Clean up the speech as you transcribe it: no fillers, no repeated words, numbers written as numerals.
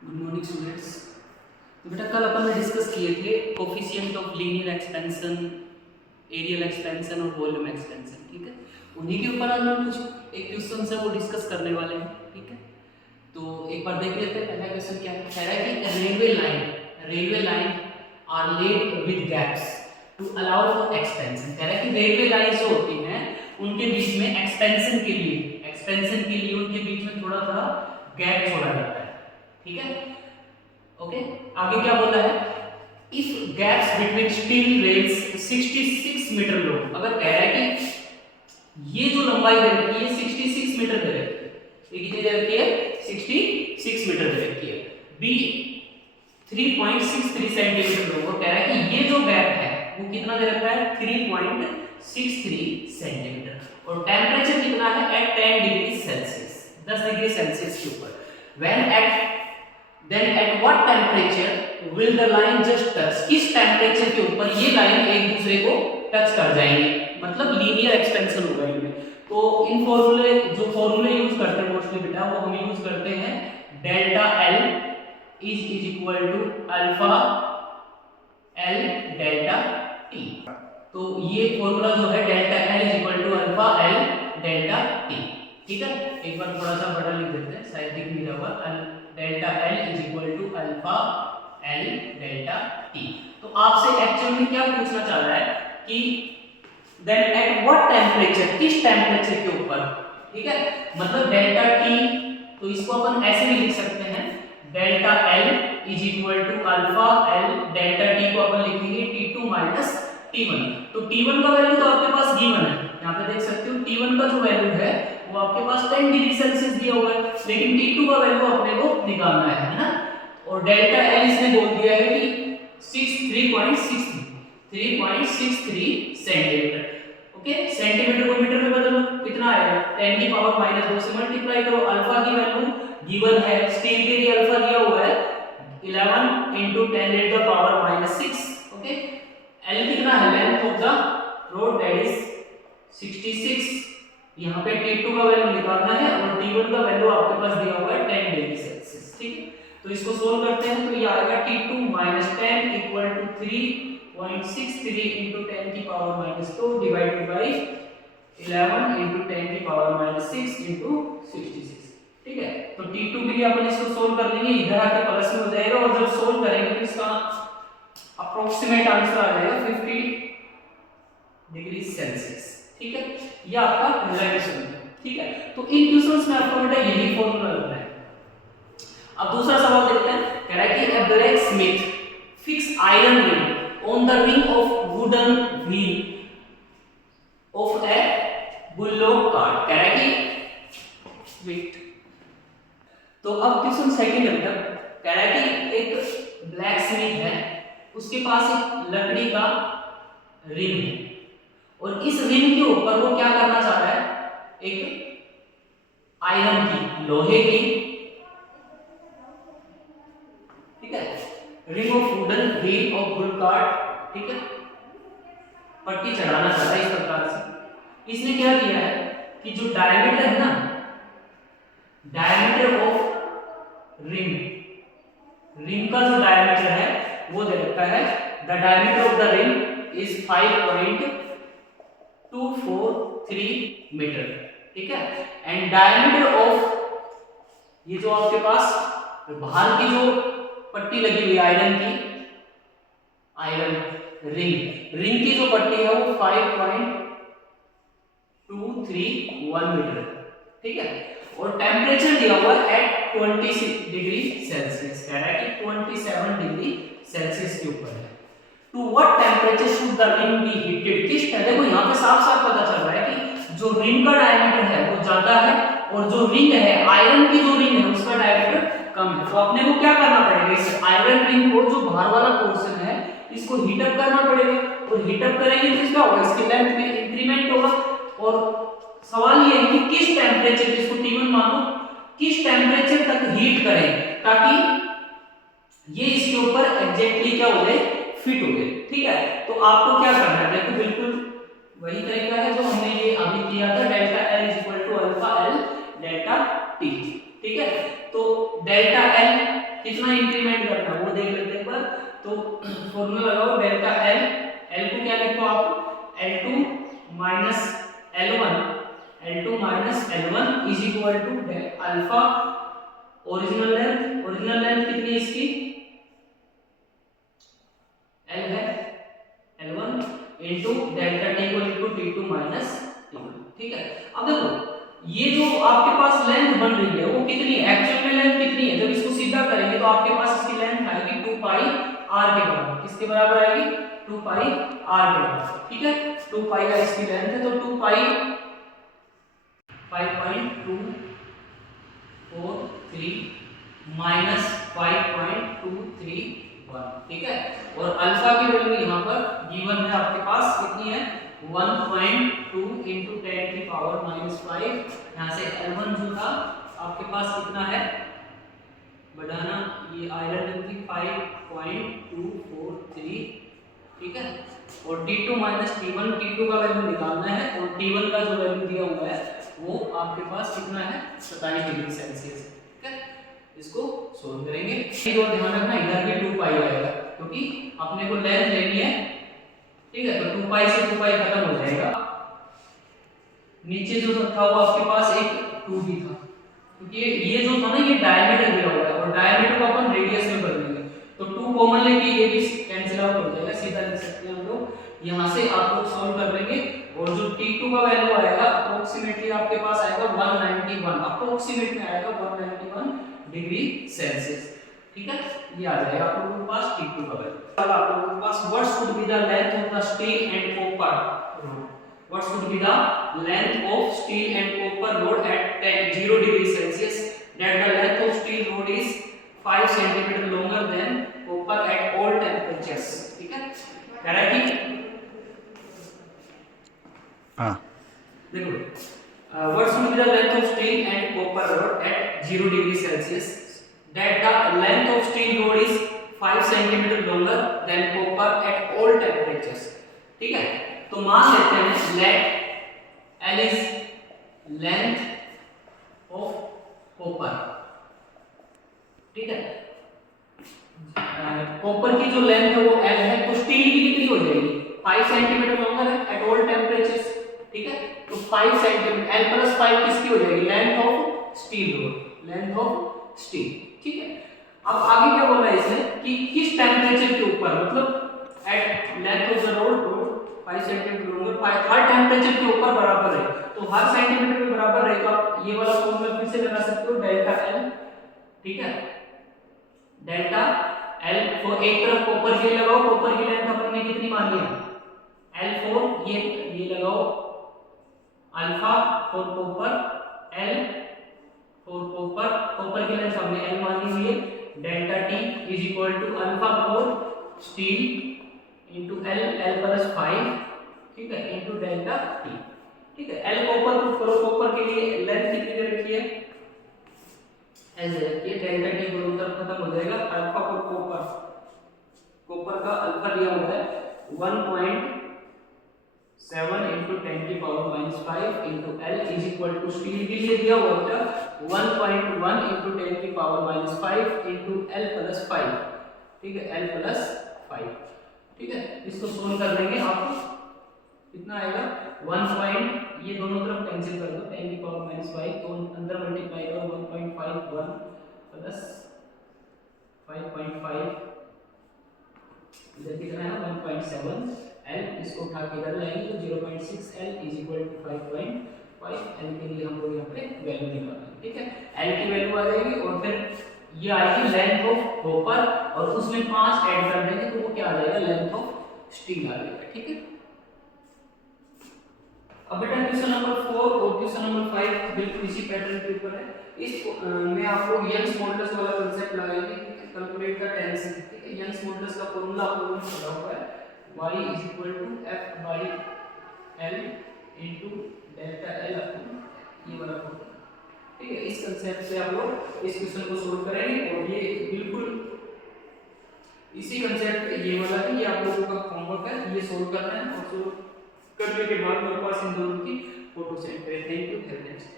Good morning students. तो बेटा कल अपन ने डिस्कस किए थे coefficient of linear expansion, areal expansion और वॉल्यूम एक्सपेंशन। ठीक है, उन्हीं के ऊपर आज हम कुछ एक क्वेश्चन है वो डिस्कस करने वाले हैं। ठीक है, तो एक बार देख लेते हैं पहला क्वेश्चन क्या है। कह रहा है कि railway line are laid with gaps to allow for expansion. कह रहा है कि रेलवे लाइन जो होती हैं उनके बीच में एक्सपेंशन के लिए उनके बीच में थोड़ा थोड़ा गैप छोड़ा जाता है। ठीक है, ओके। आगे क्या बोला है, if gaps between steel rails 66 metre लो। अगर कह रहा है कि ये जो लंबाई दे रखी है 66 मीटर दे रखी है, ये कितनी दे रखी है 66 मीटर दे रखी है। बी 3.63 सेंटीमीटर लो। वो कह रहा है कि ये जो गैप है वो कितना दे रखा है 3.63 सेंटीमीटर और टेंपरेचर कितना है at 10 degree Celsius, 10 degree Celsius के ऊपर। Then at what temperature will the line just touch? किस टेम्परेचर के ऊपर ये लाइन एक दूसरे को टच कर जाएंगे, मतलब लीनियर एक्सपेंशन होगा इनमें। तो इन फॉर्मूले यूज करते हैं मोस्टली बेटा, वो हम यूज करते हैं delta L is equal to alpha L delta T. तो ये फॉर्मूला जो है delta L is equal to alpha L delta T. ठीक है, एक बार थोड़ा सा बड़ा लिख देते हैं, शायद दिख नहीं रहा होगा। Delta L is equal to alpha L delta T. तो आपसे एक्चुअल में क्या पूछना चाह रहा है कि देन एट व्हाट टेम्परेचर, किस टेम्परेचर के ऊपर। ठीक है, मतलब डेल्टा टी, तो इसको अपन ऐसे भी लिख सकते हैं delta L is equal to alpha L delta T को अपन लिखेंगे T2 माइनस T1। तो T1 का वैल्यू तो आपके पास गिवन है, यहाँ पे देख सकते हो T1 का जो वैल्यू है वो आपके पास 10 डिग्री सेल्सियस दिया हुआ है, लेकिन T2 का वैल्यू अपने को निकालना है ना। और डेल्टा एल इसने बोल दिया है कि 3.63 सेंटीमीटर। ओके, सेंटीमीटर को मीटर में बदलो, कितना आएगा 10 की पावर -2 से मल्टीप्लाई करो। अल्फा की वैल्यू गिवन है, स्टील के लिए अल्फा दिया हुआ है 11 into 10 raised to the power -6। Okay, L कितना है length of the road that is 66। यहाँ पे T2 का वैल्यू निकालना है और T1 का वैल्यू आपके पास दिया हुआ है 10 डिग्री सेल्सियस। ठीक है, तो इसको सोल्व करते हैं तो ये आएगा T2 - 10 इक्वल टू 3.63 into 10 की पावर -2 डिवाइडेड बाय 11 into 10 की पावर -6 into 66। ठीक है, तो T2 के लिए अपन इसको सोल्व कर लेंगे, इधर आके प्लस में हो जाएगा और जब सोल्व करेंगे तो इसका अप्रोक्सीमेट आंसर आ जाएगा 50 डिग्री सेल्सियस। ठीक है, ये आपका पहला क्वेश्चन है। ठीक है, तो इन क्वेश्चंस में आपको बेटा यही फॉर्मूला लगना है। अब दूसरा सवाल देखते हैं। कह रहा है कि a blacksmith fix iron ring on the ring of wooden wheel of a bullock cart। कह रहा है कि वेट, तो अब क्वेश्चन सेकंड है बेटा। कह रहा है कि एक ब्लैकस्मिथ है, उसके पास एक लकड़ी का रिंग है और इस रिंग के ऊपर वो क्या करना चाह रहा है, एक आयरन की, लोहे की, ठीक है, ring of wooden wheel of bull cart, ठीक है, पट्टी चढ़ाना चाहता है इस प्रकार से। इसने क्या किया है कि जो डायमीटर है ना, डायमीटर ऑफ रिंग का जो डायमीटर है वो दे रखा है, the diameter of the ring is 5.243 metre. ठीक है, एंड डायमीटर ऑफ, ये जो आपके पास बाहर की जो पट्टी लगी हुई आयरन रिंग की जो पट्टी है वो 5.231 मीटर। ठीक है, और टेम्परेचर दिया हुआ है एट 26 डिग्री सेल्सियस। कह रहा है कि 27 डिग्री सेल्सियस के ऊपर है। To what temperature should the ring be heated, किस, देखो यहाँ पे साफ साफ पता चल रहा है कि जो रिंग का डायमीटर है वो ज्यादा है और जो रिंग है, आयरन की जो रिंग है उसका डायमीटर कम है। तो अपने को क्या करना पड़ेगा, इस आयरन रिंग को जो बाहर वाला पोर्शन है इसको हीट अप करना पड़ेगा, और हीट अप करेंगे तो इसका होगा, इसकी लेंथ में इंक्रीमेंट होगा। और सवाल ये है कि किस टेम्परेचर, इसको T1 मान लो, किस टेम्परेचर तक हीट करें ताकि ये इसके ऊपर एग्जैक्टली क्या हो जाए, फिट हो जाए। ठीक है, तो आपको क्या करना है, देखो बिल्कुल वही तरीका है जो हमने ये अभी किया था, delta L is equal to alpha L delta T. ठीक है, तो डेल्टा एल कितना इंक्रीमेंट करना है वो देख लेते हैं एक बार। तो फॉर्मूला लगाओ डेल्टा एल, एल को क्या लिखो आप, L2 minus L1, L2 minus L1 is equal to alpha original length कितनी है इसकी, L है L1 इनटू डेल्टा टी को लिखो T2 माइनस T1, ठीक है। अब देखो ये जो आपके पास लेंथ बन रही है वो कितनी है, एक्चुअल में लेंथ कितनी है, जब इसको सीधा करेंगे तो आपके पास इसकी लेंथ आएगी 2 पाई r के बराबर, किसके बराबर आएगी, 2 पाई r के बराबर, ठीक है। 2 पाई r इसकी लेंथ है, तो 2 पाई 5.243 माइनस 5.231, ठीक है। और अल्फा की वैल्यू यहाँ पर गिवन है आपके पास कितनी है, 1.2 into 10 की पावर -5। यहाँ से L1 जो था आपके पास कितना है, बढ़ाना ये आयरन की 5.243, ठीक है। और T2 माइनस T1, T2 का वैल्यू निकालना है और T1 का जो वैल्यू दिया हुआ है वो आपके पास कितना है, 27 डिग्री सेल्सियस, ठीक है। इसको सोल्व करेंगे, तो ध्यान रखना इधर भी 2 पाई आएगा क्योंकि अपने को लेंथ लेनी है, ठीक है। तो 2 पाई से 2 पाई खत्म हो जाएगा, नीचे जो था वो आपके पास एक 2 भी था क्योंकि ये जो था ना ये डायमीटर दिया हुआ है और डायमीटर को अपन रेडियस में बदलेंगे, तो 2 कॉमन लेके ये भी कैंसिल आउट हो जाएगा, सीधा लिख सकते हैं हम लोग। यहां से आप लोग सॉल्व कर लेंगे और जो T2 का वैल्यू आएगा अप्रोक्सीमेटली आपके पास आएगा 191, अप्रोक्सीमेट में आएगा 191 डिग्री सेल्सियस, ठीक है। ये आ जाएगा आप लोगों के पास T2 का वैल्यू। अब आप लोगों के पास what should be the length of the steel and copper rod, what should be the length of steel and copper rod at 0 degree Celsius, that the length of steel rod is 5 centimetre longer than copper at all temperatures, ठीक है। कह रहा है कि हां देखो what should be the length of steel and copper rod at 0 degree celsius, that the length of steel rod is 5 centimeter longer than copper at all temperatures, ठीक है। तो मान लेते हैं let L is length of copper, ठीक है। Copper की जो लेंथ है वो L है, तो स्टील की कितनी हो जाएगी, 5 सेंटीमीटर लॉन्गर है एट ऑल टेंपरेचर्स, ठीक है। तो 5 सेंटीमीटर L प्लस 5 किसकी हो जाएगी, length of steel road, length of steel, ठीक है। अब आगे क्या बोला है इसने कि किस टेंपरेचर के ऊपर, मतलब at length of the rod 5 centimetre longer, हर टेंपरेचर के ऊपर बराबर है, तो हर सेंटीमीटर के बराबर रहेगा। ये वाला फॉर्मूला फिर से लगा सकते हो, डेल्टा L, ठीक है। डेल्टा L तो एक तरफ कॉपर की लगाओ, कॉपर की लेंथ अपन ने कितनी मानी है, L4, ये लगाओ alpha for copper, L for copper, copper की लेंथ हमने L मानी हुई है, डेल्टा T is equal to alpha for steel into L plus 5, ठीक है, इनटू डेल्टा T, ठीक है। L कॉपर को करो, कॉपर के लिए लेंथ कितनी दे रखी है, L दे रखी है, डेल्टा T दोनों तरफ खत्म हो जाएगा, अल्फा फॉर कॉपर, कॉपर का अल्फा दिया हुआ है 1.7 into 10 की power -5 into L is equal to steel के लिए दिया हुआ था 1.1 into 10 की पावर -5 into L plus 5, ठीक है, L plus 5, ठीक है। इसको सोल्व कर लेंगे, आपको कितना आएगा 1. ये दोनों तरफ कैंसिल कर दो, 10 की पावर -5 तो अंदर मल्टीप्लाई करो 1.51 प्लस 5.5, इधर कितना है 1.7 L, इसको उठा के इधर लाएंगे तो 0.6 L is equal to 5.5, L के लिए हम लोग यहाँ पे वैल्यू निकालेंगे, ठीक है। L की वैल्यू आ जाएगी और फिर ये आएगी लेंथ ऑफ कॉपर और उसमें 5 ऐड कर देंगे तो वो क्या आ जाएगा, लेंथ ऑफ स्टील आ जाएगा, ठीक है। अब बेटा क्वेश्चन नंबर 4 और क्वेश्चन नंबर 5 बिल्कुल इसी पैटर्न के ऊपर है। इस में आप लोग यंग्स मॉडुलस वाला कांसेप्ट लगाएंगे, कैलकुलेट द टेंशन, ठीक है। यंग्स मॉडुलस का फार्मूला आप लोगों ने पढ़ा हुआ है, y is equal to f by l into delta l upon ये वाला फॉर्मूला, ठीक है। इस कांसेप्ट से आप लोग इस क्वेश्चन को सोल्व करेंगे और ये बिल्कुल इसी कांसेप्ट पे ये वाला है, ये आप लोगों का होमवर्क है, ये सोल्व करना है और सोल्व करने के बाद मेरे पास इन दोनों की फोटो सेंड करें। Thank you, have a nice day.